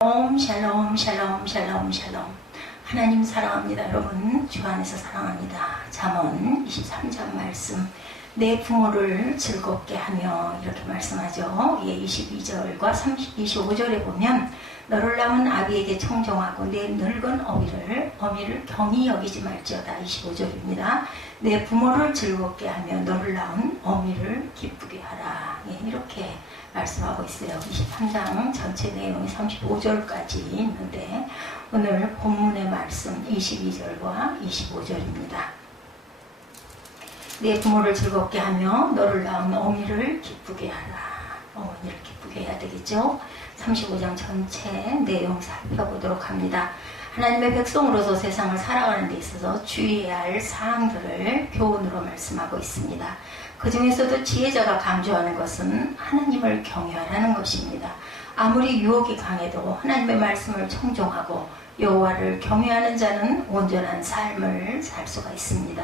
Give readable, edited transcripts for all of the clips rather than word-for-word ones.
샬롬 샬롬 샬롬 샬롬. 하나님 사랑합니다. 여러분 주 안에서 사랑합니다. 잠언 23장 말씀, 내 부모를 즐겁게 하며, 이렇게 말씀하죠. 22절과 25절에 보면 너를 낳은 아비에게 청종하고 내 늙은 어미를 경히 여기지 말지어다. 25절입니다. 내 부모를 즐겁게 하며 너를 낳은 어미를 기쁘게 하라. 이렇게 말씀하고 있어요. 23장 전체 내용이 35절까지 있는데 오늘 본문의 말씀 22절과 25절입니다. 내 부모를 즐겁게 하며 너를 낳은 어미를 기쁘게 하라. 어머니를 기쁘게 해야 되겠죠. 35장 전체 내용 살펴보도록 합니다. 하나님의 백성으로서 세상을 살아가는 데 있어서 주의해야 할 사항들을 교훈으로 말씀하고 있습니다. 그 중에서도 지혜자가 강조하는 것은 하나님을 경외하라는 것입니다. 아무리 유혹이 강해도 하나님의 말씀을 청종하고 여호와를 경외하는 자는 온전한 삶을 살 수가 있습니다.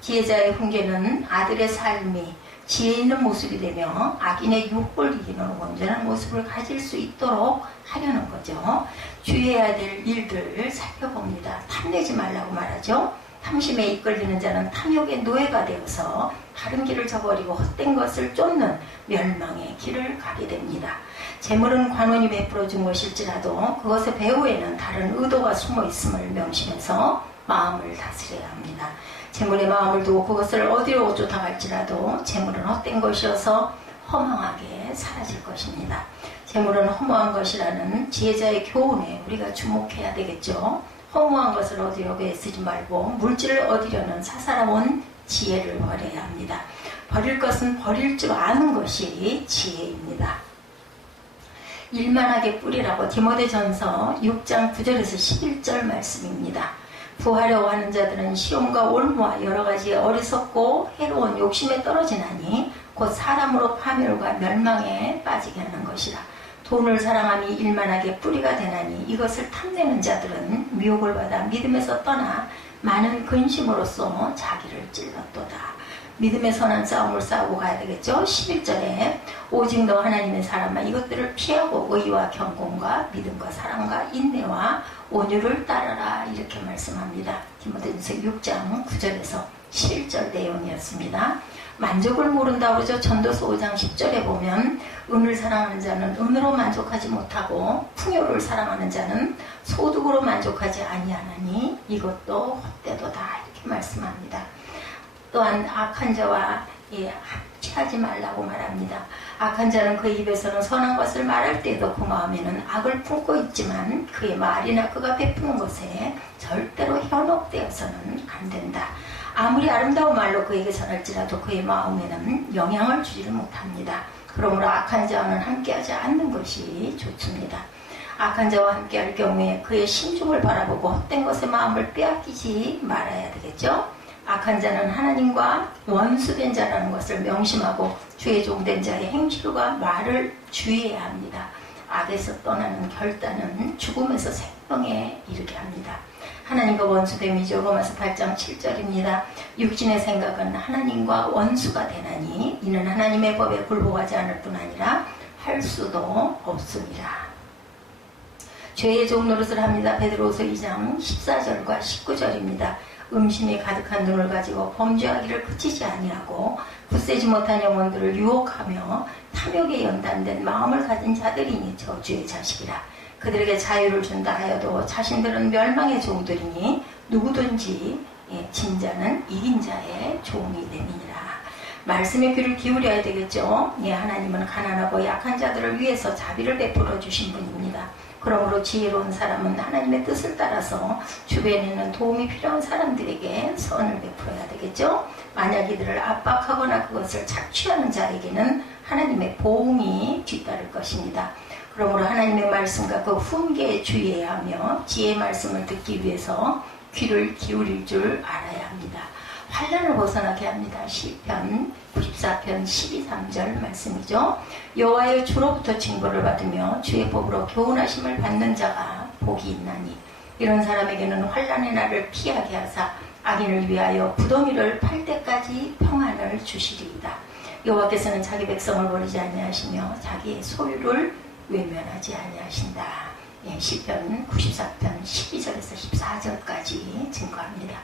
지혜자의 훈계는 아들의 삶이 지혜 있는 모습이 되며 악인의 유혹을 이기는 온전한 모습을 가질 수 있도록 하려는 거죠. 주의해야 될 일들을 살펴봅니다. 탐내지 말라고 말하죠. 탐심에 이끌리는 자는 탐욕의 노예가 되어서 다른 길을 저버리고 헛된 것을 쫓는 멸망의 길을 가게 됩니다. 재물은 관원이 베풀어 준 것일지라도 그것의 배후에는 다른 의도가 숨어 있음을 명심해서 마음을 다스려야 합니다. 재물의 마음을 두고 그것을 어디로 쫓아갈지라도 재물은 헛된 것이어서 허망하게 사라질 것입니다. 재물은 허무한 것이라는 지혜자의 교훈에 우리가 주목해야 되겠죠. 허무한 것을 얻으려고 애쓰지 말고 물질을 얻으려는 사사로운 지혜를 버려야 합니다. 버릴 것은 버릴 줄 아는 것이 지혜입니다. 일만하게 뿌리라고 디모데전서 6장 9절에서 11절 말씀입니다. 부하려고 하는 자들은 시험과 올무와 여러가지 어리석고 해로운 욕심에 떨어지나니 곧 사람으로 파멸과 멸망에 빠지게 하는 것이라. 돈을 사랑함이 일만하게 뿌리가 되나니 이것을 탐내는 자들은 미혹을 받아 믿음에서 떠나 많은 근심으로써 자기를 찔렀도다. 믿음의 선한 싸움을 싸우고 가야 되겠죠. 11절에 오직 너 하나님의 사람아 이것들을 피하고 의와 경공과 믿음과 사랑과 인내와 온유를 따르라. 이렇게 말씀합니다. 디모데전서 6장 9절에서 11절 내용이었습니다. 만족을 모른다 그러죠. 전도서 5장 10절에 보면 은을 사랑하는 자는 은으로 만족하지 못하고 풍요를 사랑하는 자는 소득으로 만족하지 아니하나니 이것도 헛되도다. 이렇게 말씀합니다. 또한 악한 자와 합치하지 말라고 말합니다. 악한 자는 그 입에서는 선한 것을 말할 때에도 그 마음에는 악을 품고 있지만 그의 말이나 그가 베푸는 것에 절대로 현혹되어서는 안 된다. 아무리 아름다운 말로 그에게 전할지라도 그의 마음에는 영향을 주지를 못합니다. 그러므로 악한 자와는 함께하지 않는 것이 좋습니다. 악한 자와 함께할 경우에 그의 신중을 바라보고 헛된 것에 마음을 빼앗기지 말아야 되겠죠. 악한 자는 하나님과 원수된 자라는 것을 명심하고 주의 종된 자의 행실과 말을 주의해야 합니다. 악에서 떠나는 결단은 죽음에서 생명에 이르게 합니다. 하나님과 원수됨이죠. 로마서 8장 7절입니다. 육신의 생각은 하나님과 원수가 되나니 이는 하나님의 법에 굴복하지 않을 뿐 아니라 할 수도 없습니다. 죄의 종 노릇을 합니다. 베드로후서 2장 14절과 19절입니다. 음심이 가득한 눈을 가지고 범죄하기를 그치지 아니하고 굳세지 못한 영혼들을 유혹하며 탐욕에 연단된 마음을 가진 자들이니 저주의 자식이라. 그들에게 자유를 준다 하여도 자신들은 멸망의 종들이니 누구든지 진자는 이긴 자의 종이 되느니라. 말씀에 귀를 기울여야 되겠죠. 하나님은 가난하고 약한 자들을 위해서 자비를 베풀어 주신 분입니다. 그러므로 지혜로운 사람은 하나님의 뜻을 따라서 주변에 있는 도움이 필요한 사람들에게 선을 베풀어야 되겠죠. 만약 이들을 압박하거나 그것을 착취하는 자에게는 하나님의 보응이 뒤따를 것입니다. 그러므로 하나님의 말씀과 그 훈계에 주의해야 하며 지혜의 말씀을 듣기 위해서 귀를 기울일 줄 알아야 합니다. 환난을 벗어나게 합니다. 시편 94편 12~3절 말씀이죠. 여호와의 주로부터 징벌을 받으며 주의 법으로 교훈하심을 받는 자가 복이 있나니 이런 사람에게는 환난의 날을 피하게 하사 악인을 위하여 부더미를 팔 때까지 평안을 주시리이다. 여호와께서는 자기 백성을 버리지 아니하시며 자기의 소유를 외면하지 아니하신다. 시편 94편 12절에서 14절까지 증거합니다.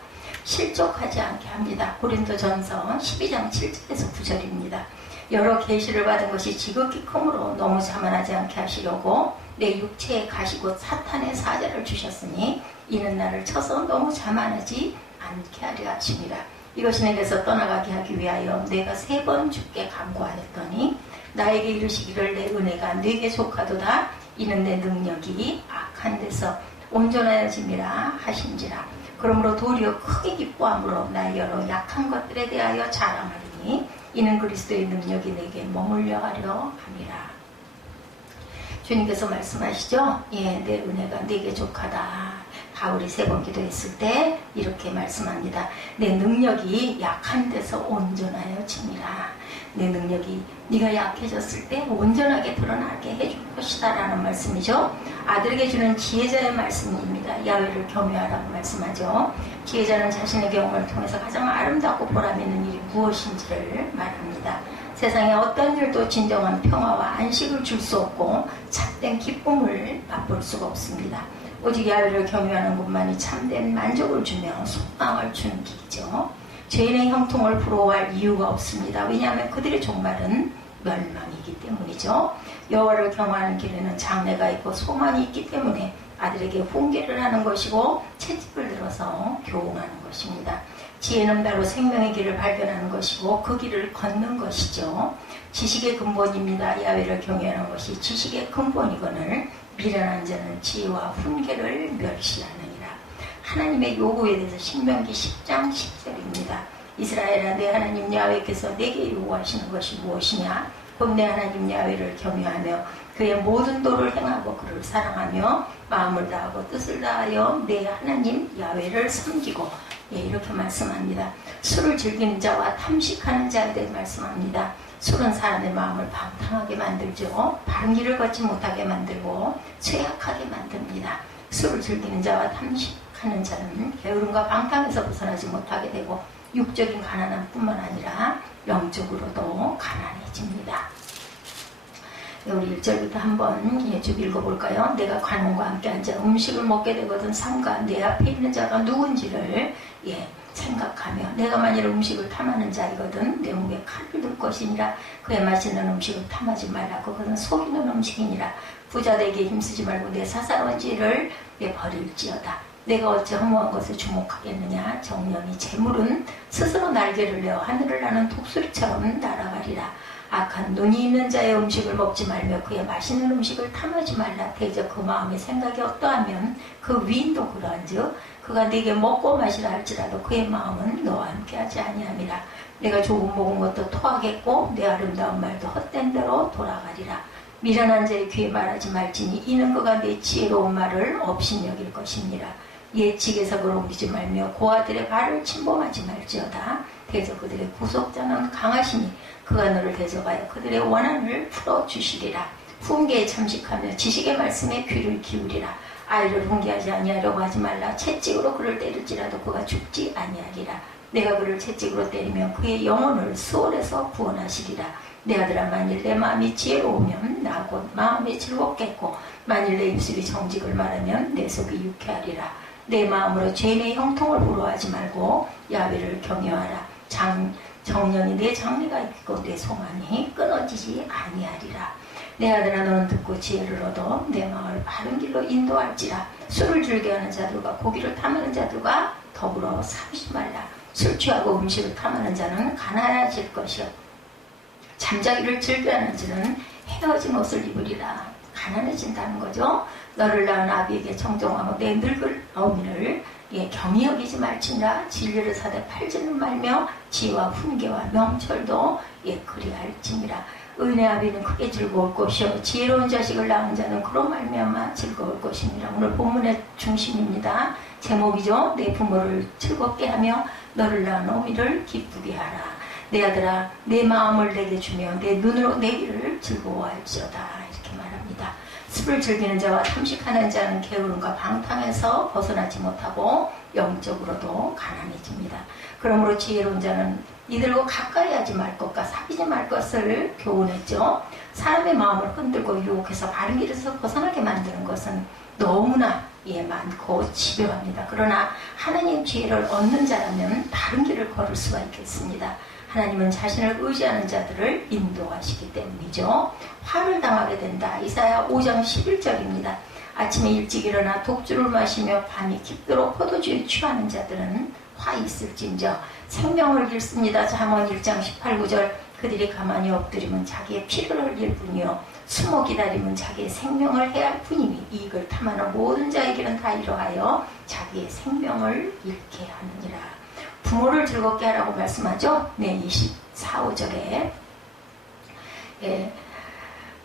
실족하지 않게 합니다. 고린도전서 12장 7절에서 9절입니다. 여러 계시를 받은 것이 지극히 크므로 너무 자만하지 않게 하시려고 내 육체에 가시고 사탄의 사자를 주셨으니 이는 나를 쳐서 너무 자만하지 않게 하려 하십니다. 이것이 내게서 떠나가게 하기 위하여 내가 3번 주께 간구하였더니 나에게 이르시기를 내 은혜가 네게 속하도다. 이는 내 능력이 악한 데서 온전하여짐이라 하신지라. 그러므로 도리어 크게 기뻐함으로 나의 여러 약한 것들에 대하여 자랑하리니 이는 그리스도의 능력이 내게 머물려 하려 함이라. 주님께서 말씀하시죠. 내 은혜가 네게 족하다. 바울이 3번 기도했을 때 이렇게 말씀합니다. 내 능력이 약한 데서 온전하여지니라. 내 능력이 네가 약해졌을 때 온전하게 드러나게 해줄 것이다 라는 말씀이죠. 아들에게 주는 지혜자의 말씀입니다. 야훼를 겸유하라고 말씀하죠. 지혜자는 자신의 경험을 통해서 가장 아름답고 보람있는 일이 무엇인지를 말합니다. 세상에 어떤 일도 진정한 평화와 안식을 줄 수 없고 참된 기쁨을 맛볼 수가 없습니다. 오직 야훼를 겸유하는 것만이 참된 만족을 주며 소망을 주는 길이죠. 죄인의 형통을 부러워할 이유가 없습니다. 왜냐하면 그들의 종말은 멸망이기 때문이죠. 여호와를 경외하는 길에는 장래가 있고 소망이 있기 때문에 아들에게 훈계를 하는 것이고 채찍을 들어서 교훈하는 것입니다. 지혜는 바로 생명의 길을 발견하는 것이고 그 길을 걷는 것이죠. 지식의 근본입니다. 야훼를 경외하는 것이 지식의 근본이거늘 미련한 자는 지혜와 훈계를 멸시하느니라. 하나님의 요구에 대해서 신명기 10장 10절입니다. 이스라엘아 내 하나님 야훼께서 내게 요구하시는 것이 무엇이냐? 곧 내 하나님 야훼를 경외하며 그의 모든 도를 행하고 그를 사랑하며 마음을 다하고 뜻을 다하여 내 하나님 야훼를 섬기고 이렇게 말씀합니다. 술을 즐기는 자와 탐식하는 자에 대해 말씀합니다. 술은 사람의 마음을 방탕하게 만들죠. 바른 길을 걷지 못하게 만들고 쇠약하게 만듭니다. 술을 즐기는 자와 탐식하는 자는 게으름과 방탕에서 벗어나지 못하게 되고 육적인 가난함뿐만 아니라 영적으로도 가난해집니다. 우리 1절부터 한번 쭉 읽어볼까요? 내가 관원과 함께 앉아 음식을 먹게 되거든 삼가 내 앞에 있는 자가 누군지를 생각하며 내가 만일 음식을 탐하는 자이거든 내 목에 칼을 들 것이니라. 그의 맛있는 음식을 탐하지 말라. 그것은 속이는 음식이니라. 부자되게 힘쓰지 말고 내 사사로운 지혜를 버릴지어다. 내가 어찌 허무한 것을 주목하겠느냐. 정령이 재물은 스스로 날개를 내어 하늘을 나는 독수리처럼 날아가리라. 악한 눈이 있는 자의 음식을 먹지 말며 그의 맛있는 음식을 탐하지 말라. 대저 그 마음의 생각이 어떠하면 그 위인도 그러한즉 그가 네게 먹고 마시라 할지라도 그의 마음은 너와 함께하지 아니함이라. 내가 조금 먹은 것도 토하겠고 내 아름다운 말도 헛된 대로 돌아가리라. 미련한 자의 귀에 말하지 말지니 이는 그가 내 지혜로운 말을 업신여길 것이니라. 예측에서 그러기지 말며 고아들의 발을 침범하지 말지어다. 대저 그들의 구속자는 강하시니 그가 너를 대적하여 그들의 원한을 풀어주시리라. 훈계에 참식하며 지식의 말씀에 귀를 기울이라. 아이를 훈계하지 아니하려고 하지 말라. 채찍으로 그를 때릴지라도 그가 죽지 아니하리라. 내가 그를 채찍으로 때리면 그의 영혼을 수월에서 구원하시리라. 내 아들아 만일 내 마음이 지혜로우면 나 곧 마음이 즐겁겠고 만일 내 입술이 정직을 말하면 내 속이 유쾌하리라. 내 마음으로 죄인의 형통을 부러워하지 말고 야훼를 경외하라. 정령이 내 장래가 있고 내 소망이 끊어지지 아니하리라. 내 아들아 너는 듣고 지혜를 얻어 내 마음을 바른 길로 인도할지라. 술을 즐겨하는 자들과 고기를 탐하는 자들과 더불어 사귀지 말라. 술 취하고 음식을 탐하는 자는 가난해질 것이요 잠자기를 즐겨하는 자는 헤어진 옷을 입으리라. 가난해진다는 거죠. 너를 낳은 아비에게 청종하고 내 늙을 어미를 경히 여기지 말지니라. 진리를 사되 팔지는 말며 지혜와 훈계와 명철도 그리할지니라. 은혜 아비는 크게 즐거울 것이요 지혜로운 자식을 낳은 자는 그로 말미암아 즐거울 것이니라. 오늘 본문의 중심입니다. 제목이죠. 내 부모를 즐겁게 하며 너를 낳은 어미를 기쁘게 하라. 내 아들아 내 마음을 내게 주며 내 눈으로 내 일을 즐거워할지어다. 이렇게 말합니다. 술을 즐기는 자와 탐식하는 자는 게으름과 방탕에서 벗어나지 못하고 영적으로도 가난해집니다. 그러므로 지혜로운 자는 이들과 가까이 하지 말 것과 사귀지 말 것을 교훈했죠. 사람의 마음을 흔들고 유혹해서 바른 길에서 벗어나게 만드는 것은 너무나 많고 집요합니다. 그러나 하나님 지혜를 얻는 자라면 다른 길을 걸을 수가 있겠습니다. 하나님은 자신을 의지하는 자들을 인도하시기 때문이죠. 화를 당하게 된다. 이사야 5장 11절입니다. 아침에 일찍 일어나 독주를 마시며 밤이 깊도록 포도주에 취하는 자들은 화 있을진저 생명을 잃습니다. 잠언 1장 18, 9절 그들이 가만히 엎드리면 자기의 피를 흘릴 뿐이요 숨어 기다리면 자기의 생명을 해할 뿐이니 이익을 탐하는 모든 자에게는 다 이러하여 자기의 생명을 잃게 하느니라. 부모를 즐겁게 하라고 말씀하죠. 네, 24, 5절에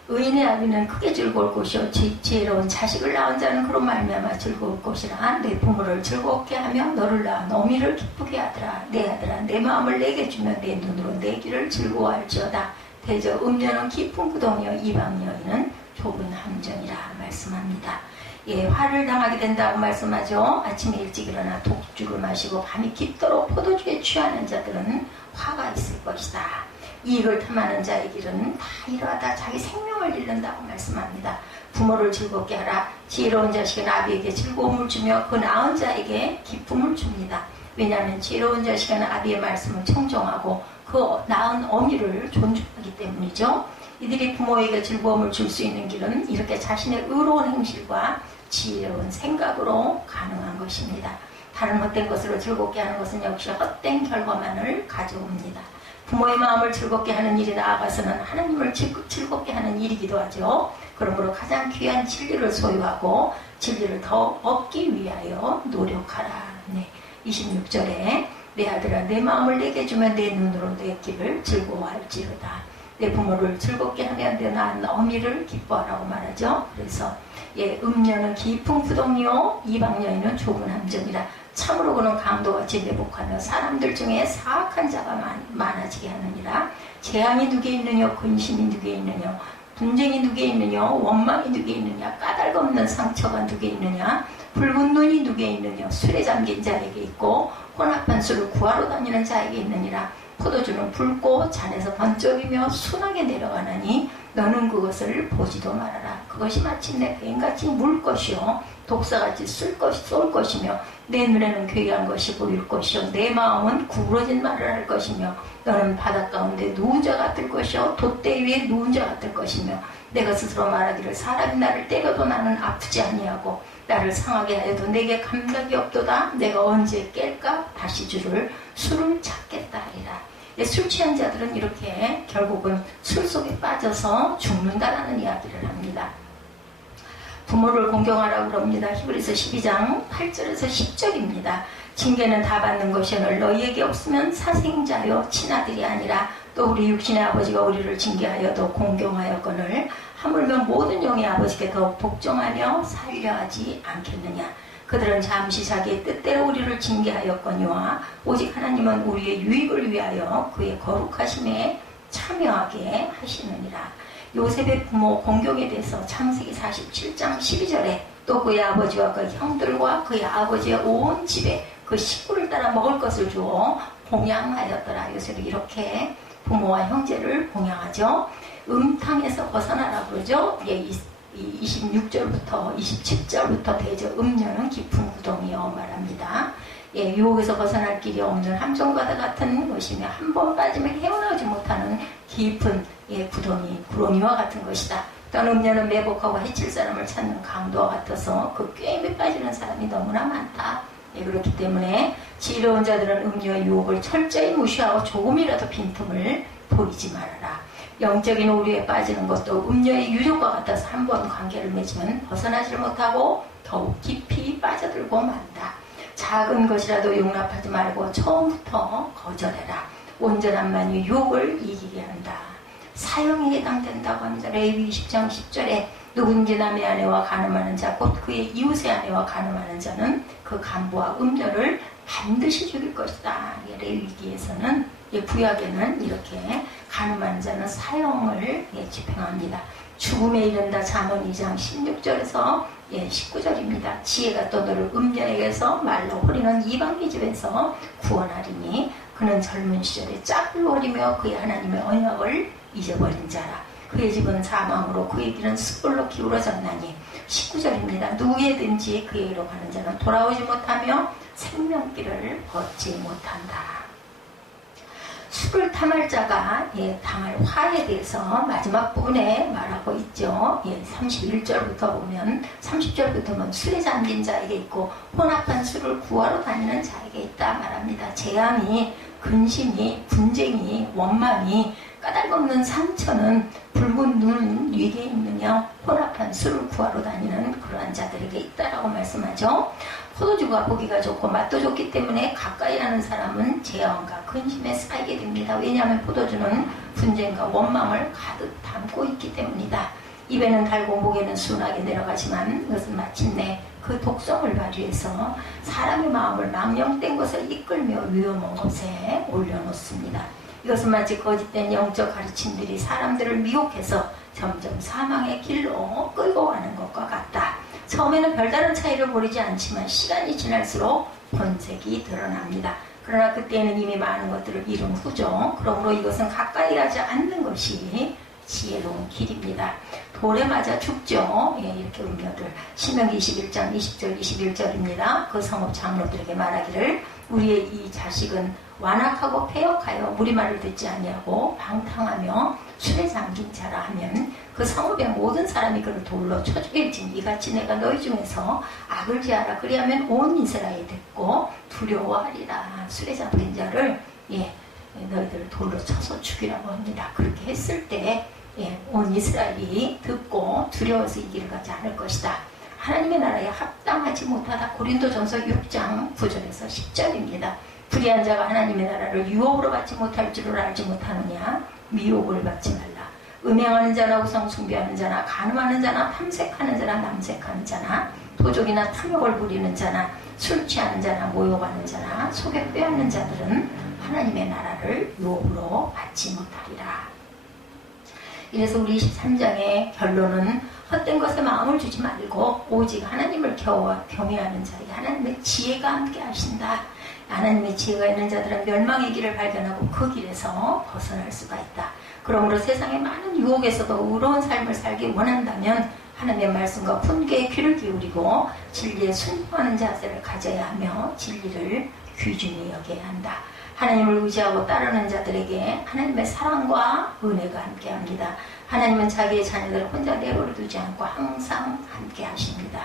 의인의 아비는 크게 즐거울 것이요 지혜로운 자식을 낳은 자는 그로 말미암아 즐거울 것이라. 내 부모를 즐겁게 하며 너를 낳아 어미를 기쁘게 하더라. 내 아들아 내 마음을 내게 주며 내 눈으로 내 길을 즐거워할지어다. 대저 음녀는 깊은 구덩이요 이방 여인은 좁은 함정이라 말씀합니다. 화를 당하게 된다고 말씀하죠. 아침에 일찍 일어나 독주를 마시고 밤이 깊도록 포도주에 취하는 자들은 화가 있을 것이다. 이익을 탐하는 자의 길은 다 이러하다. 자기 생명을 잃는다고 말씀합니다. 부모를 즐겁게 하라. 지혜로운 자식은 아비에게 즐거움을 주며 그 낳은 자에게 기쁨을 줍니다. 왜냐하면 지혜로운 자식은 아비의 말씀을 청정하고 그 낳은 어미를 존중하기 때문이죠. 이들이 부모에게 즐거움을 줄 수 있는 길은 이렇게 자신의 의로운 행실과 지혜로운 생각으로 가능한 것입니다. 다른 헛된 것으로 즐겁게 하는 것은 역시 헛된 결과만을 가져옵니다. 부모의 마음을 즐겁게 하는 일이 나아가서는 하나님을 즐겁게 하는 일이기도 하죠. 그러므로 가장 귀한 진리를 소유하고 진리를 더 얻기 위하여 노력하라. 네, 26절에 내 아들아 내 마음을 내게 주면 내 눈으로 내 길을 즐거워할지로다. 내 부모를 즐겁게 하면 내 낳은 어미를 기뻐하라고 말하죠. 그래서 음녀는 깊은 구덩이요 이방 여인은 좁은 함정이라. 참으로 그는 강도같이 내복하며 사람들 중에 사악한 자가 많아지게 하느니라. 재앙이 누게 있느냐 근심이 누게 있느냐 분쟁이 누게 있느냐 원망이 누게 있느냐 까닭 없는 상처가 누게 있느냐 붉은 눈이 누게 있느냐 술에 잠긴 자에게 있고 혼합한 술을 구하러 다니는 자에게 있느니라. 포도주는 붉고 잔에서 번쩍이며 순하게 내려가나니 너는 그것을 보지도 말아라. 그것이 마침내 뱀같이 물 것이요 독사같이 쏠 것이며 내 눈에는 괴이한 것이 보일 것이요 내 마음은 구부러진 말을 할 것이며 너는 바닷 가운데 누운 자 같을 것이요 돛대 위에 누운 자 같을 것이며 내가 스스로 말하기를 사람이 나를 때려도 나는 아프지 아니하고 나를 상하게 하여도 내게 감각이 없도다. 내가 언제 깰까 다시 술을 찾겠다 하리라. 술 취한 자들은 이렇게 결국은 술 속에 빠져서 죽는다라는 이야기를 합니다. 부모를 공경하라고 그럽니다. 히브리서 12장 8절에서 10절입니다. 징계는 다 받는 것이오늘 너희에게 없으면 사생자여 친아들이 아니라 또 우리 육신의 아버지가 우리를 징계하여도 공경하였거늘 하물며 모든 영의 아버지께 더욱 복종하며 살려하지 않겠느냐. 그들은 잠시 자기의 뜻대로 우리를 징계하였거니와 오직 하나님은 우리의 유익을 위하여 그의 거룩하심에 참여하게 하시느니라. 요셉의 부모 공경에 대해서 창세기 47장 12절에 또 그의 아버지와 그 형들과 그의 아버지의 온 집에 그 식구를 따라 먹을 것을 주어 봉양하였더라. 요셉이 이렇게 부모와 형제를 봉양하죠. 음탕에서 벗어나라 그러죠. 26절부터 27절부터 대저 음녀는 깊은 구덩이여 말합니다. 유혹에서 벗어날 길이 없는 함정바다 같은 것이며 한 번 빠지면 헤어나오지 못하는 깊은 구덩이와 같은 것이다. 또한 음녀는 매복하고 해칠 사람을 찾는 강도와 같아서 그 꾀임에 빠지는 사람이 너무나 많다. 그렇기 때문에 지혜로운 자들은 음녀의 유혹을 철저히 무시하고 조금이라도 빈틈을 보이지 말아라. 영적인 오류에 빠지는 것도 음녀의 유혹과 같아서 한 번 관계를 맺으면 벗어나지 못하고 더욱 깊이 빠져들고 만다. 작은 것이라도 용납하지 말고 처음부터 거절해라. 온전한 만이 유혹을 이기게 한다. 사형에 해당된다고 합니다. 레위기 20장 10절에 누군지 남의 아내와 간음하는 자 곧 그의 이웃의 아내와 간음하는 자는 그 간부와 음녀를 반드시 죽일 것이다. 레위기에서는 구약에는 이렇게 간음하는 자는 사형을 집행합니다. 죽음에 이른다. 잠언 2장 16절에서 19절입니다. 지혜가 또 너를 음녀에게서 말로 호리는 이방계 집에서 구원하리니 그는 젊은 시절에 짝을 노리며 그의 하나님의 언약을 잊어버린 자라. 그의 집은 사망으로 그의 길은 숯불로 기울어졌나니 19절입니다. 누구에든지 그에게로 가는 자는 돌아오지 못하며 생명길을 얻지 못한다. 술을 탐할 자가 당할 화에 대해서 마지막 부분에 말하고 있죠. 31절부터 보면 30절부터 보면 술에 잠긴 자에게 있고 혼합한 술을 구하러 다니는 자에게 있다 말합니다. 재앙이, 근심이, 분쟁이, 원망이, 까닭없는 상처는, 붉은 눈은 위에 있느냐, 혼합한 술을 구하러 다니는 그러한 자들에게 있다라고 말씀하죠. 포도주가 보기가 좋고 맛도 좋기 때문에 가까이 하는 사람은 재앙과 근심에 쌓이게 됩니다. 왜냐하면 포도주는 분쟁과 원망을 가득 담고 있기 때문이다. 입에는 달고 목에는 순하게 내려가지만 그것은 마침내 그 독성을 발휘해서 사람의 마음을 망령된 것을 이끌며 위험한 것에 올려놓습니다. 이것은 마치 거짓된 영적 가르침들이 사람들을 미혹해서 점점 사망의 길로 끌고 가는 것과 같다. 처음에는 별다른 차이를 보이지 않지만 시간이 지날수록 본색이 드러납니다. 그러나 그때는 이미 많은 것들을 이룬 후죠. 그러므로 이것은 가까이 가지 않는 것이 지혜로운 길입니다. 돌에 맞아 죽죠. 이렇게 음녀들. 신명기 21장 20절 21절입니다. 그 성읍 장로들에게 말하기를 우리의 이 자식은 완악하고 패역하여 우리 말을 듣지 아니하고 방탕하며 술에 잠긴 자라 하면 그 성읍의 모든 사람이 그를 돌로 쳐 죽일지니 이같이 내가 너희 중에서 악을 지하라. 그리하면 온 이스라엘이 듣고 두려워하리라. 술에 잠긴 자를 너희들 돌로 쳐서 죽이라고 합니다. 그렇게 했을 때 온 이스라엘이 듣고 두려워서 이 길을 가지 않을 것이다. 하나님의 나라에 합당하지 못하다. 고린도전서 6장 9절에서 10절입니다. 불의한 자가 하나님의 나라를 유혹으로 받지 못할 줄을 알지 못하느냐. 미혹을 받지 말라. 음행하는 자나 우상 숭배하는 자나 간음하는 자나 탐색하는 자나 남색하는 자나 도적이나 탐욕을 부리는 자나 술 취하는 자나 모욕하는 자나 속에 빼앗는 자들은 하나님의 나라를 유혹으로 받지 못하리라. 이래서 우리 23장의 결론은 헛된 것에 마음을 주지 말고 오직 하나님을 경외하는 자에게 하나님의 지혜가 함께 하신다. 하나님의 지혜가 있는 자들은 멸망의 길을 발견하고 그 길에서 벗어날 수가 있다. 그러므로 세상의 많은 유혹에서도 의로운 삶을 살기 원한다면 하나님의 말씀과 훈계에 귀를 기울이고 진리에 순종하는 자세를 가져야 하며 진리를 귀중히 여겨야 한다. 하나님을 의지하고 따르는 자들에게 하나님의 사랑과 은혜가 함께합니다. 하나님은 자기의 자녀들을 혼자 내버려 두지 않고 항상 함께 하십니다.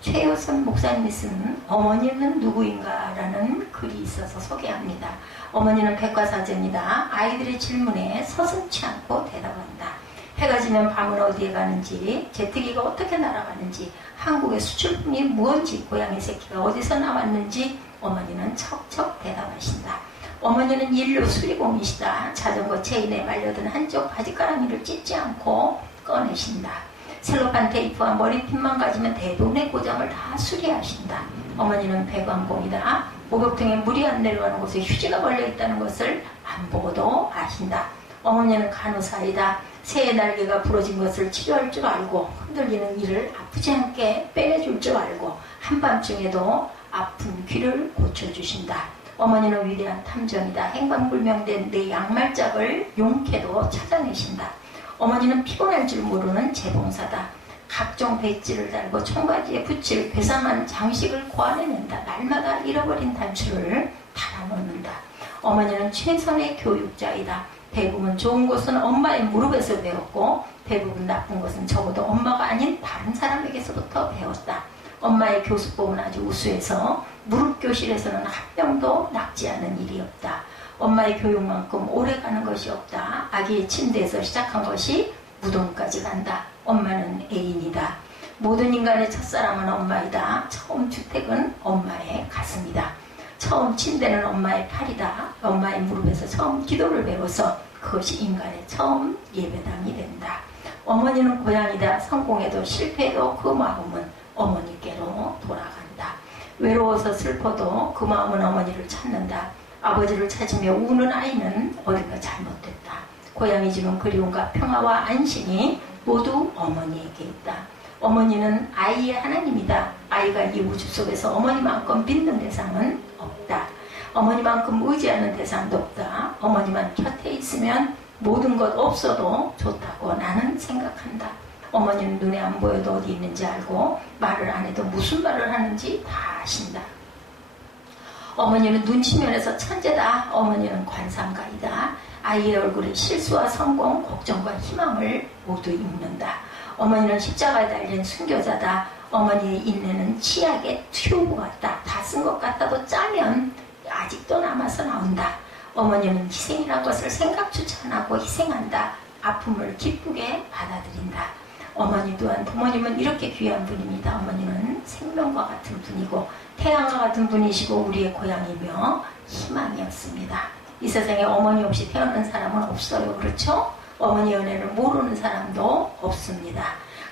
최효선 목사님이 쓴 어머니는 누구인가 라는 글이 있어서 소개합니다. 어머니는 백과사전이다. 아이들의 질문에 서슴지 않고 대답한다. 해가 지면 밤은 어디에 가는지, 제트기가 어떻게 날아가는지, 한국의 수출품이 무엇인지, 고양이 새끼가 어디서 나왔는지 어머니는 척척 대답하신다. 어머니는 인류 수리공이시다. 자전거 체인에 말려든 한쪽 바지가랑이를 찢지 않고 꺼내신다. 셀로판 테이프와 머리핀만 가지면 대부분의 고장을 다 수리하신다. 어머니는 배관공이다. 목욕통에 물이 안 내려가는 곳에 휴지가 걸려있다는 것을 안 보고도 아신다. 어머니는 간호사이다. 새의 날개가 부러진 것을 치료할 줄 알고 흔들리는 이를 아프지 않게 빼내줄 줄 알고 한밤중에도 아픈 귀를 고쳐주신다. 어머니는 위대한 탐정이다. 행방불명된 내 양말짝을 용케도 찾아내신다. 어머니는 피곤할 줄 모르는 재봉사다. 각종 배지를 달고 청바지에 붙일 괴상한 장식을 고안해낸다. 날마다 잃어버린 단추를 달아놓는다. 어머니는 최선의 교육자이다. 대부분 좋은 것은 엄마의 무릎에서 배웠고 대부분 나쁜 것은 적어도 엄마가 아닌 다른 사람에게서부터 배웠다. 엄마의 교수법은 아주 우수해서 무릎교실에서는 한 명도 낚지 않은 일이 없다. 엄마의 교육만큼 오래가는 것이 없다. 아기의 침대에서 시작한 것이 무덤까지 간다. 엄마는 애인이다. 모든 인간의 첫사랑은 엄마이다. 처음 주택은 엄마의 가슴이다. 처음 침대는 엄마의 팔이다. 엄마의 무릎에서 처음 기도를 배워서 그것이 인간의 처음 예배당이 된다. 어머니는 고향이다. 성공해도 실패해도 그 마음은 어머니께로 돌아간다. 외로워서 슬퍼도 그 마음은 어머니를 찾는다. 아버지를 찾으며 우는 아이는 어딘가 잘못됐다. 고향이 주는 그리움과 평화와 안심이 모두 어머니에게 있다. 어머니는 아이의 하나님이다. 아이가 이 우주 속에서 어머니만큼 믿는 대상은 없다. 어머니만큼 의지하는 대상도 없다. 어머니만 곁에 있으면 모든 것 없어도 좋다고 나는 생각한다. 어머니는 눈에 안 보여도 어디 있는지 알고 말을 안 해도 무슨 말을 하는지 다 아신다. 어머니는 눈치면에서 천재다. 어머니는 관상가이다. 아이의 얼굴에 실수와 성공, 걱정과 희망을 모두 읽는다. 어머니는 십자가에 달린 순교자다. 어머니의 인내는 치약의 튜브 같다. 다 쓴 것 같아도 짜면 아직도 남아서 나온다. 어머니는 희생이란 것을 생각조차 안 하고 희생한다. 아픔을 기쁘게 받아들인다. 어머니 또한 부모님은 이렇게 귀한 분입니다. 어머니는 생명과 같은 분이고 태양과 같은 분이시고 우리의 고향이며 희망이었습니다. 이 세상에 어머니 없이 태어난 사람은 없어요. 그렇죠? 어머니 은혜를 모르는 사람도 없습니다.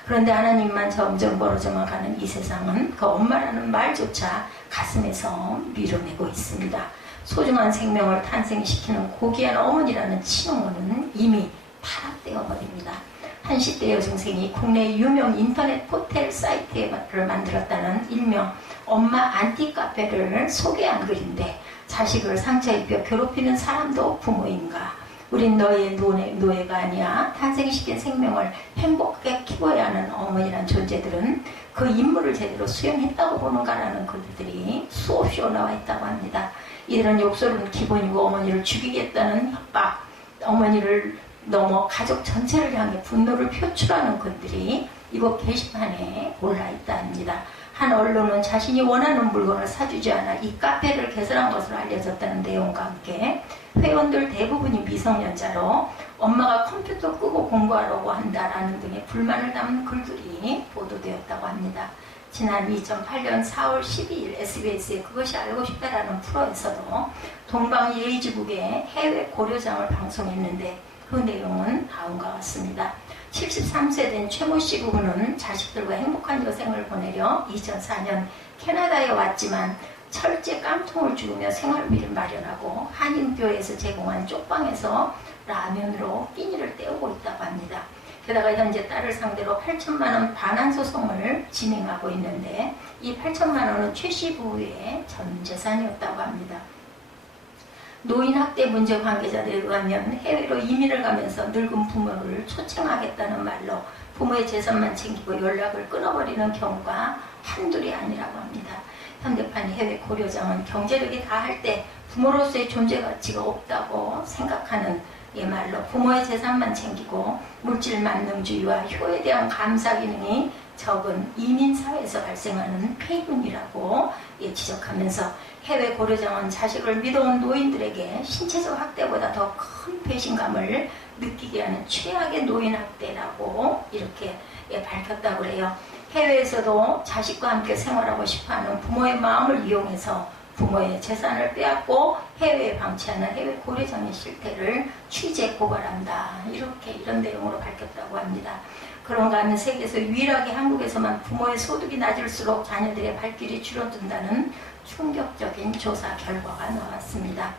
그런데 하나님만 점점 멀어져만 가는 이 세상은 그 엄마라는 말조차 가슴에서 밀어내고 있습니다. 소중한 생명을 탄생시키는 고귀한 어머니라는 칭호는 이미 타락되어 버립니다. 한 10대 여중생이 국내 유명 인터넷 호텔 사이트를 만들었다는 일명 엄마 안티카페를 소개한 글인데 자식을 상처 입혀 괴롭히는 사람도 부모인가? 우린 너의 노예가 아니야. 탄생시킨 생명을 행복하게 키워야 하는 어머니란 존재들은 그 임무를 제대로 수행했다고 보는가라는 글들이 수없이 올라와 있다고 합니다. 이들은 욕설은 기본이고 어머니를 죽이겠다는 협박, 어머니를 넘어 가족 전체를 향해 분노를 표출하는 글들이 이곳 게시판에 올라있다 합니다. 한 언론은 자신이 원하는 물건을 사주지 않아 이 카페를 개설한 것으로 알려졌다는 내용과 함께 회원들 대부분이 미성년자로 엄마가 컴퓨터 끄고 공부하려고 한다라는 등의 불만을 담은 글들이 보도되었다고 합니다. 지난 2008년 4월 12일 SBS의 그것이 알고 싶다라는 프로에서도 동방예의지국의 해외 고려장을 방송했는데 그 내용은 다음과 같습니다. 73세 된 최모 씨 부부는 자식들과 행복한 여생을 보내려 2004년 캐나다에 왔지만 철제 깡통을 주우며 생활비를 마련하고 한인교회에서 제공한 쪽방에서 라면으로 끼니를 때우고 있다고 합니다. 게다가 현재 딸을 상대로 8천만 원 반환 소송을 진행하고 있는데 이 8천만 원은 최 씨 부부의 전 재산이었다고 합니다. 노인학대 문제 관계자들에 의하면 해외로 이민을 가면서 늙은 부모를 초청하겠다는 말로 부모의 재산만 챙기고 연락을 끊어버리는 경우가 한둘이 아니라고 합니다. 현대판 해외 고려장은 경제력이 다할 때 부모로서의 존재 가치가 없다고 생각하는 말로 부모의 재산만 챙기고 물질 만능주의와 효에 대한 감사 기능이 적은 이민사회에서 발생하는 폐륜이라고 지적하면서 해외 고려장은 자식을 믿어온 노인들에게 신체적 학대보다 더 큰 배신감을 느끼게 하는 최악의 노인학대라고 이렇게 밝혔다고 해요. 해외에서도 자식과 함께 생활하고 싶어하는 부모의 마음을 이용해서 부모의 재산을 빼앗고 해외에 방치하는 해외 고려장의 실태를 취재 고발한다. 이런 내용으로 밝혔다고 합니다. 그런가 하면 세계에서 유일하게 한국에서만 부모의 소득이 낮을수록 자녀들의 발길이 줄어든다는 충격적인 조사 결과가 나왔습니다.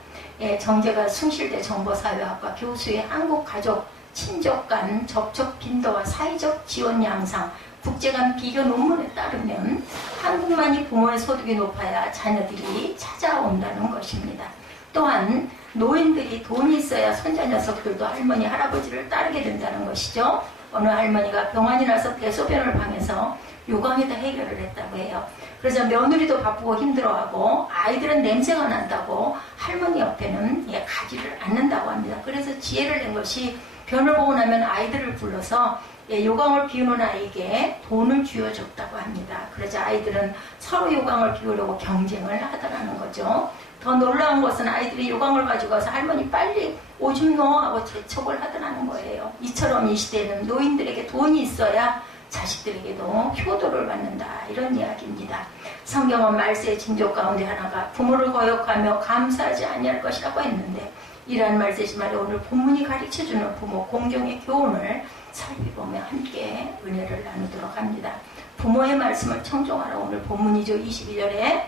정재가 숭실대 정보사회학과 교수의 한국가족 친족 간 접촉 빈도와 사회적 지원 양상 국제 간 비교 논문에 따르면 한국만이 부모의 소득이 높아야 자녀들이 찾아온다는 것입니다. 또한 노인들이 돈이 있어야 손자 녀석들도 할머니 할아버지를 따르게 된다는 것이죠. 어느 할머니가 병환이 나서 대소변을 방해서 요강에다 해결을 했다고 해요. 그래서 며느리도 바쁘고 힘들어하고 아이들은 냄새가 난다고 할머니 옆에는 가지를 않는다고 합니다. 그래서 지혜를 낸 것이 변을 보고 나면 아이들을 불러서 요강을 비우는 아이에게 돈을 쥐어줬다고 합니다. 그래서 아이들은 서로 요강을 비우려고 경쟁을 하더라는 거죠. 더 놀라운 것은 아이들이 요강을 가지고 와서 할머니 빨리 오줌 넣어 하고 재촉을 하더라는 거예요. 이처럼 이 시대에는 노인들에게 돈이 있어야 자식들에게도 효도를 받는다. 이런 이야기입니다. 성경은 말세의 징조 가운데 하나가 부모를 거역하며 감사하지 아니할 것이라고 했는데 이러한 말세지 말에 오늘 본문이 가르쳐주는 부모 공경의 교훈을 살펴보며 함께 은혜를 나누도록 합니다. 부모의 말씀을 청종하라. 오늘 본문이죠. 22절에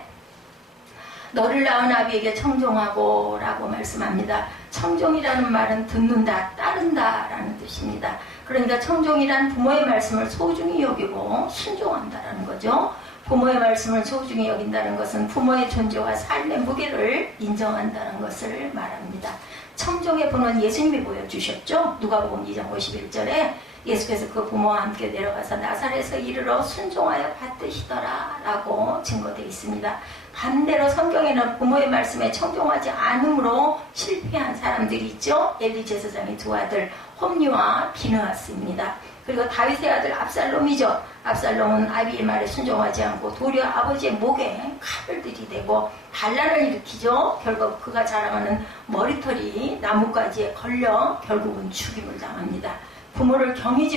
너를 낳은 아비에게 청종하고 라고 말씀합니다. 청종이라는 말은 듣는다, 따른다 라는 뜻입니다. 그러니까 청종이란 부모의 말씀을 소중히 여기고 순종한다라는 거죠. 부모의 말씀을 소중히 여긴다는 것은 부모의 존재와 삶의 무게를 인정한다는 것을 말합니다. 청종의 본은 예수님이 보여주셨죠. 누가복음 2장 51절에 예수께서 그 부모와 함께 내려가서 나사렛에 이르러 순종하여 받드시더라 라고 증거되어 있습니다. 반대로 성경에는 부모의 말씀에 청종하지 않으므로 실패한 사람들이 있죠. 엘리 제사장의 두 아들 홈리와 비느하스입니다. 그리고 다윗의 아들 압살롬이죠. 압살롬은 아비의 말에 순종하지 않고 도리어 아버지의 목에 칼을 들이대고 반란을 일으키죠. 결국 그가 자랑하는 머리털이 나뭇가지에 걸려 결국은 죽임을 당합니다. 부모를 경히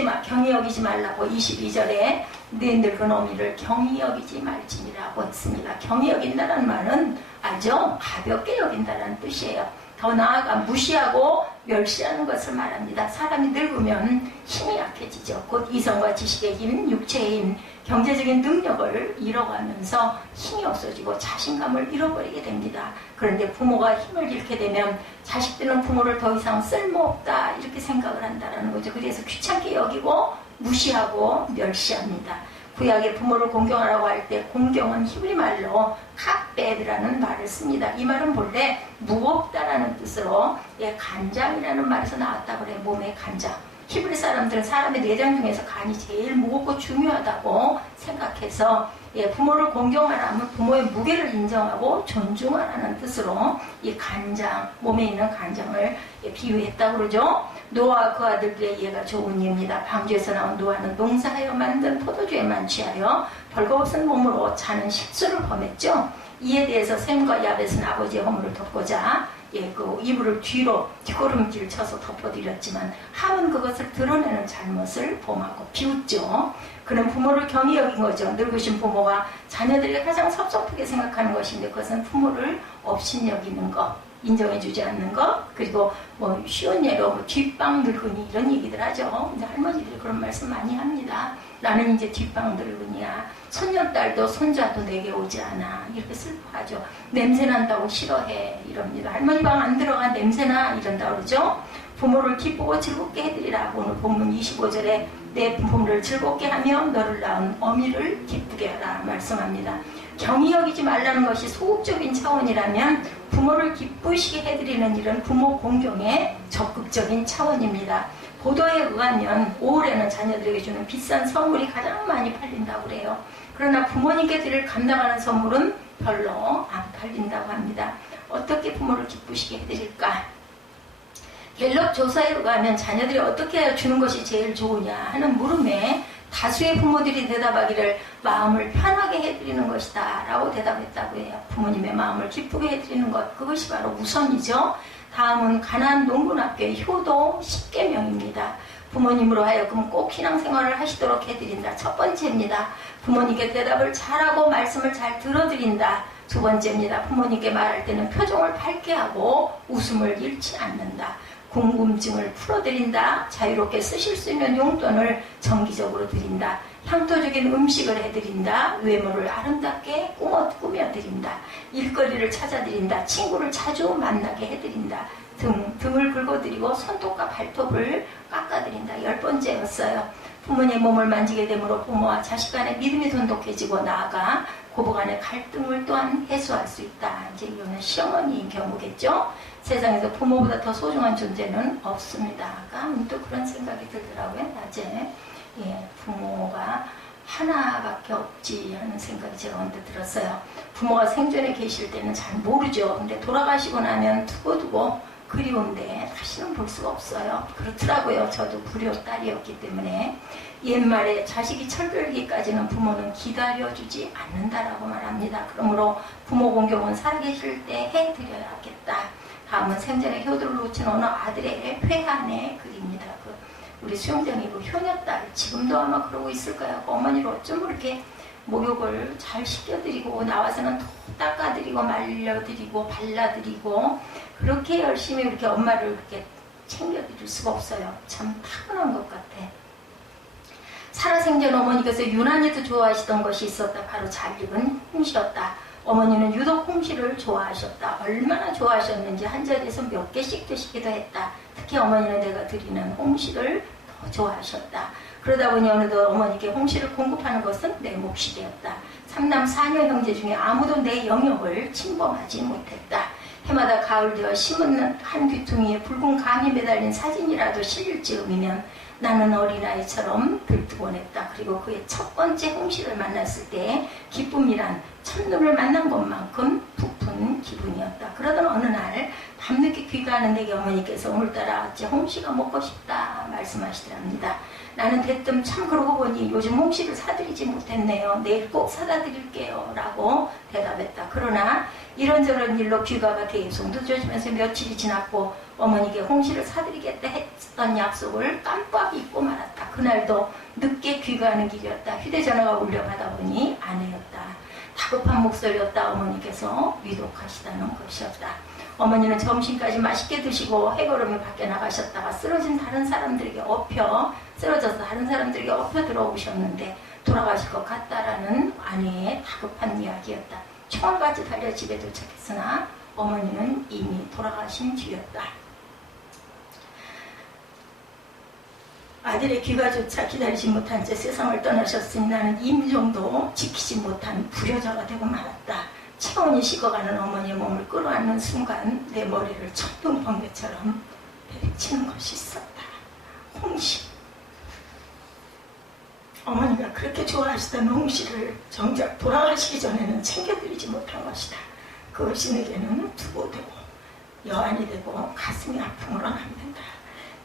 여기지 말라고 22절에 네 늙은 어미를 경히 여기지 말지니라고 했습니다. 경히 여긴다는 말은 알죠? 가볍게 여긴다는 뜻이에요. 더 나아가 무시하고 멸시하는 것을 말합니다. 사람이 늙으면 힘이 약해지죠. 곧 이성과 지식의 힘, 육체의 힘, 경제적인 능력을 잃어가면서 힘이 없어지고 자신감을 잃어버리게 됩니다. 그런데 부모가 힘을 잃게 되면 자식들은 부모를 더 이상 쓸모없다 이렇게 생각을 한다는 거죠. 그래서 귀찮게 여기고 무시하고 멸시합니다. 구약의 부모를 공경하라고 할 때 공경은 히브리 말로 카베드라는 말을 씁니다. 이 말은 본래 무겁다라는 뜻으로 간장이라는 말에서 나왔다고 그래요. 몸의 간장. 히브리 사람들은 사람의 내장 중에서 간이 제일 무겁고 중요하다고 생각해서 부모를 공경하라면 부모의 무게를 인정하고 존중하라는 뜻으로 이 간장, 몸에 있는 간장을 비유했다고 그러죠. 노아와 그 아들들의 예가 좋은 예입니다. 방주에서 나온 노아는 농사하여 만든 포도주에만 취하여 벌거벗은 몸으로 자는 실수를 범했죠. 이에 대해서 셈과 야벳은 아버지의 허물을 덮고자 그 이불을 뒤로 뒷걸음질 쳐서 덮어드렸지만 함은 그것을 드러내는 잘못을 범하고 비웃죠. 그는 부모를 경히 여긴 거죠. 늙으신 부모가 자녀들에게 가장 섭섭하게 생각하는 것인데 그것은 부모를 업신여기는 것, 인정해주지 않는 것, 그리고 뭐 쉬운 예로 뒷방 늙은이 이런 얘기들 하죠. 근데 할머니들이 그런 말씀 많이 합니다. 나는 이제 뒷방 늙은이야. 손녀딸도 손자도 내게 오지 않아. 이렇게 슬퍼하죠. 냄새난다고 싫어해. 이럽니다. 할머니 방 안 들어가 냄새나 이런다고 그러죠. 부모를 기쁘고 즐겁게 해드리라. 오늘 본문 25절에 내 부모를 즐겁게 하며 너를 낳은 어미를 기쁘게 하라 말씀합니다. 경히 여기지 말라는 것이 소극적인 차원이라면 부모를 기쁘시게 해드리는 일은 부모 공경의 적극적인 차원입니다. 보도에 의하면 5월에는 자녀들에게 주는 비싼 선물이 가장 많이 팔린다고 그래요. 그러나 부모님께 드릴 감당하는 선물은 별로 안 팔린다고 합니다. 어떻게 부모를 기쁘시게 해드릴까? 갤럽 조사에 의하면 자녀들이 어떻게 주는 것이 제일 좋으냐 하는 물음에 다수의 부모들이 대답하기를 마음을 편하게 해드리는 것이다 라고 대답했다고 해요. 부모님의 마음을 기쁘게 해드리는 것, 그것이 바로 우선이죠. 다음은 가나안 농군학교의 효도 10계명입니다. 부모님으로 하여금 꼭 신앙생활을 하시도록 해드린다. 첫 번째입니다. 부모님께 대답을 잘하고 말씀을 잘 들어드린다. 두 번째입니다. 부모님께 말할 때는 표정을 밝게 하고 웃음을 잃지 않는다. 궁금증을 풀어드린다. 자유롭게 쓰실 수 있는 용돈을 정기적으로 드린다. 향토적인 음식을 해드린다. 외모를 아름답게 꾸며드린다. 일거리를 찾아드린다. 친구를 자주 만나게 해드린다. 등을 긁어드리고 손톱과 발톱을 깎아드린다. 10번째였어요. 부모님의 몸을 만지게 되므로 부모와 자식 간의 믿음이 돈독해지고 나아가 고부 간의 갈등을 또한 해소할 수 있다. 이제 이거는 시어머니인 경우겠죠. 세상에서 부모보다 더 소중한 존재는 없습니다. 문득 그런 생각이 들더라고요. 낮에 부모가 하나밖에 없지 하는 생각이 제가 언뜻 들었어요. 부모가 생전에 계실 때는 잘 모르죠. 근데 돌아가시고 나면 두고두고 그리운데 다시는 볼 수가 없어요. 그렇더라고요. 저도 불효 딸이었기 때문에. 옛말에 자식이 철들기까지는 부모는 기다려주지 않는다라고 말합니다. 그러므로 부모 공경은 살아계실 때 해드려야겠다. 다음은 생전에 효도를 놓친 어느 아들의 회한의 글입니다. 우리 수영장이 효녀딸 지금도 아마 그러고 있을 거예요. 어머니를 어쩜 그렇게 목욕을 잘 시켜드리고 나와서는 더 닦아드리고 말려드리고 발라드리고 그렇게 열심히 이렇게 엄마를 그렇게 챙겨드릴 수가 없어요. 참 타고난 것 같아. 살아생전 어머니께서 유난히도 좋아하시던 것이 있었다. 바로 잘 익은 홍시였다. 어머니는 유독 홍시를 좋아하셨다. 얼마나 좋아하셨는지 한 자리에서 몇 개씩 드시기도 했다. 특히 어머니는 내가 드리는 홍시를 더 좋아하셨다. 그러다 보니 어느덧 어머니께 홍시를 공급하는 것은 내 몫이 되었다. 3남 4녀 형제 중에 아무도 내 영역을 침범하지 못했다. 해마다 가을 되어 심은 한 귀퉁이에 붉은 감이 매달린 사진이라도 실릴 즈음이면 나는 어린아이처럼 들뜨곤 했다. 그리고 그의 첫 번째 홍시를 만났을 때 기쁨이란 첫눈을 만난 것만큼 부푼 기분이었다. 그러던 어느 날 밤늦게 귀가하는 내게 어머니께서 오늘따라 어째 홍시가 먹고 싶다 말씀하시더랍니다. 나는 대뜸 참 그러고 보니 요즘 홍시를 사드리지 못했네요. 내일 꼭 사다 드릴게요 라고 대답했다. 그러나 이런저런 일로 귀가가 계속 늦어지면서 며칠이 지났고 어머니께 홍시를 사드리겠다 했던 약속을 깜빡 잊고 말았다. 그날도 늦게 귀가하는 길이었다. 휴대전화가 울려 받아보니 아내였다. 다급한 목소리였다. 어머니께서 위독하시다는 것이었다. 어머니는 점심까지 맛있게 드시고 해걸음에 밖에 나가셨다가 쓰러져서 다른 사람들에게 엎혀 들어오셨는데 돌아가실 것 같다라는 아내의 다급한 이야기였다. 총알같이 달려 집에 도착했으나 어머니는 이미 돌아가신 뒤였다. 아들의 귀가조차 기다리지 못한 채 세상을 떠나셨으니 나는 임종도 지키지 못한 불효자가 되고 말았다. 체온이 식어가는 어머니의 몸을 끌어안는 순간 내 머리를 천둥 번개처럼 내리치는 것이 있었다. 홍시. 어머니가 그렇게 좋아하시던 홍시를 정작 돌아가시기 전에는 챙겨드리지 못한 것이다. 그것이 내게는 두고되고 여한이 되고 가슴이 아픔으로 남는다.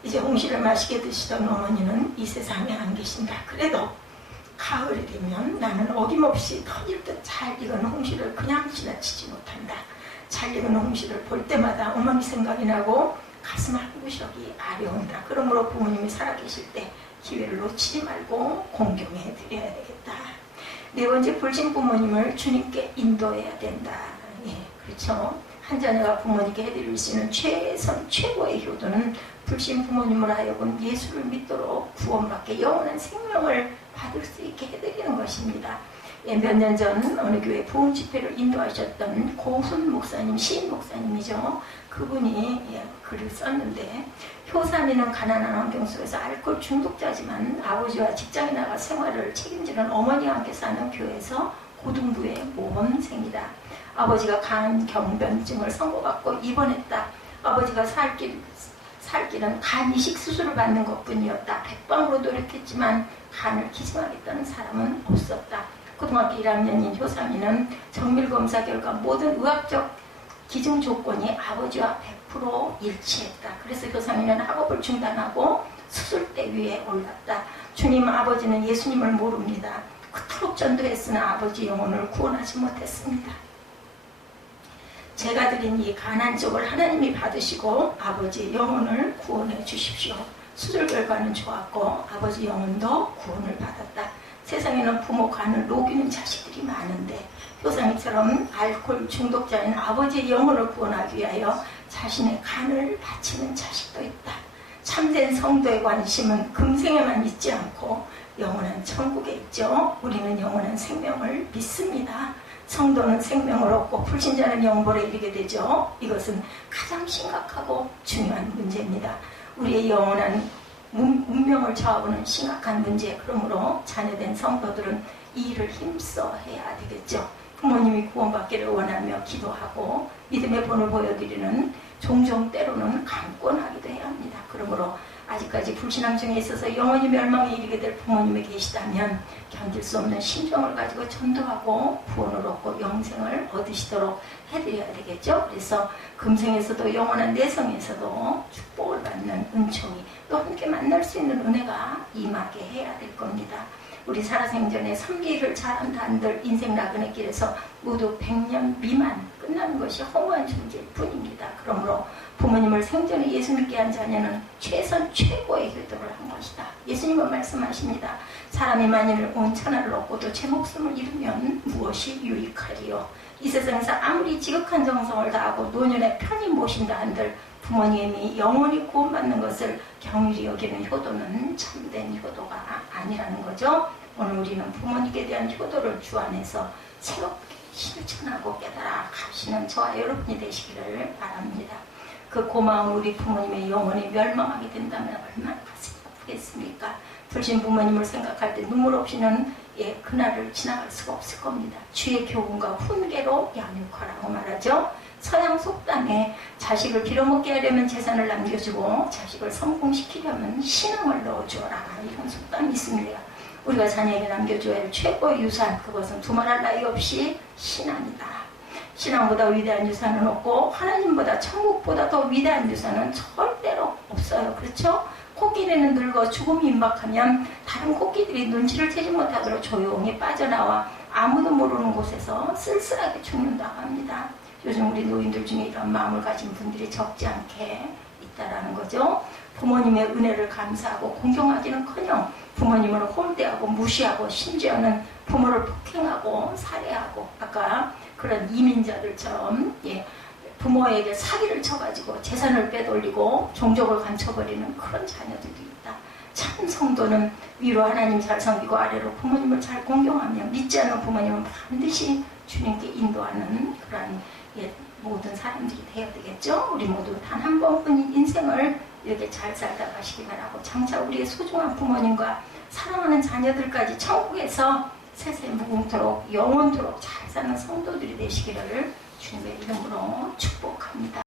이제 홍시를 맛있게 드시던 어머니는 이 세상에 안 계신다. 그래도 가을이 되면 나는 어김없이 터질 듯 잘 익은 홍시를 그냥 지나치지 못한다. 잘 익은 홍시를 볼 때마다 어머니 생각이 나고 가슴 한 구석이 아려온다. 그러므로 부모님이 살아계실 때 기회를 놓치지 말고 공경해 드려야 되겠다. 네 번째, 불신 부모님을 주님께 인도해야 된다. 예, 그렇죠. 한 자녀가 부모님께 해드릴 수 있는 최고의 효도는 불신 부모님을 하여금 예수를 믿도록 구원받게 영원한 생명을 받을 수 있게 해드리는 것입니다. 예, 몇 년 전 어느 교회 부흥 집회를 인도하셨던 고순 목사님, 시인 목사님이죠. 그분이 글을 썼는데 효삼이는 가난한 환경 속에서 알코올 중독자지만 아버지와 직장에 나가 생활을 책임지는 어머니와 함께 사는 교회에서 고등부의 모범생이다. 아버지가 간 경변증을 선고받고 입원했다. 아버지가 살 길은 간 이식 수술을 받는 것뿐이었다. 백방으로 노력했지만 간을 기증하겠다는 사람은 없었다. 고등학교 1학년인 효삼이는 정밀검사 결과 모든 의학적 기증 조건이 아버지와 100% 일치했다. 그래서 효삼이는 학업을 중단하고 수술대 위에 올랐다. 주님 아버지는 예수님을 모릅니다. 그토록 전도했으나 아버지 영혼을 구원하지 못했습니다. 제가 드린 이 가난 쪽을 하나님이 받으시고 아버지의 영혼을 구원해 주십시오. 수술 결과는 좋았고 아버지 영혼도 구원을 받았다. 세상에는 부모 간을 녹이는 자식들이 많은데 효삼이처럼 알코올 중독자인 아버지의 영혼을 구원하기 위하여 자신의 간을 바치는 자식도 있다. 참된 성도의 관심은 금생에만 있지 않고 영원한 천국에 있죠. 우리는 영원한 생명을 믿습니다. 성도는 생명을 얻고 불신자는 영벌에 이르게 되죠. 이것은 가장 심각하고 중요한 문제입니다. 우리의 영원한 운명을 좌우하는 심각한 문제. 그러므로 자녀된 성도들은 이 일을 힘써 해야 되겠죠. 부모님이 구원받기를 원하며 기도하고 믿음의 본을 보여드리는 종종 때로는 강권하기도 해야 합니다. 그러므로 아직까지 불신앙 중에 있어서 영원히 멸망에 이르게 될 부모님이 계시다면 견딜 수 없는 심정을 가지고 전도하고 구원을 얻고 영생을 얻으시도록 해드려야 되겠죠. 그래서 금생에서도 영원한 내성에서도 축복을 받는 은총이 또 함께 만날 수 있는 은혜가 임하게 해야 될 겁니다. 우리 살아생전에 섬기를 잘한다 한들 인생 나그네 길에서 모두 100년 미만 끝나는 것이 허무한 존재일 뿐입니다. 그러므로 부모님을 생전에 예수 믿게 한 자녀는 최선 최고의 효도를 한 것이다. 예수님은 말씀하십니다. 사람이 만일 온 천하를 얻고도 제 목숨을 잃으면 무엇이 유익하리요. 이 세상에서 아무리 지극한 정성을 다하고 노년에 편히 모신다 한들 부모님이 영원히 구원받는 것을 경일이 여기는 효도는 참된 효도가 아니라는 거죠. 오늘 우리는 부모님께 대한 효도를 주 안에서 새롭게 실천하고 깨달아 가시는 저와 여러분이 되시기를 바랍니다. 그 고마운 우리 부모님의 영혼이 멸망하게 된다면 얼마나 가슴이 아프겠습니까? 불신 부모님을 생각할 때 눈물 없이는 예, 그날을 지나갈 수가 없을 겁니다. 주의 교훈과 훈계로 양육하라고 말하죠. 서양 속담에 자식을 빌어먹게 하려면 재산을 남겨주고 자식을 성공시키려면 신앙을 넣어주어라, 이런 속담이 있습니다. 우리가 자녀에게 남겨줘야 할 최고의 유산, 그것은 두말할 나위 없이 신앙이다. 신앙보다 위대한 유산은 없고 하나님보다, 천국보다 더 위대한 유산은 절대로 없어요. 그렇죠? 코끼리는 늙어 죽음이 임박하면 다른 코끼리들이 눈치를 채지 못하도록 조용히 빠져나와 아무도 모르는 곳에서 쓸쓸하게 죽는다고 합니다. 요즘 우리 노인들 중에 이런 마음을 가진 분들이 적지 않게 있다라는 거죠. 부모님의 은혜를 감사하고 공경하기는커녕 부모님을 홀대하고 무시하고 심지어는 부모를 폭행하고 살해하고, 아까 그런 이민자들처럼 부모에게 사기를 쳐가지고 재산을 빼돌리고 종족을 감춰버리는 그런 자녀들도 있다. 참 성도는 위로 하나님 잘 섬기고 아래로 부모님을 잘 공경하며 믿지 않는 부모님은 반드시 주님께 인도하는 그런 모든 사람들이 되어야 되겠죠. 우리 모두 단 한 번뿐인 인생을 이렇게 잘 살다 가시기 바라고, 장차 우리의 소중한 부모님과 사랑하는 자녀들까지 천국에서 세세 무궁토록 영원토록 잘 사는 성도들이 되시기를 주님의 이름으로 축복합니다.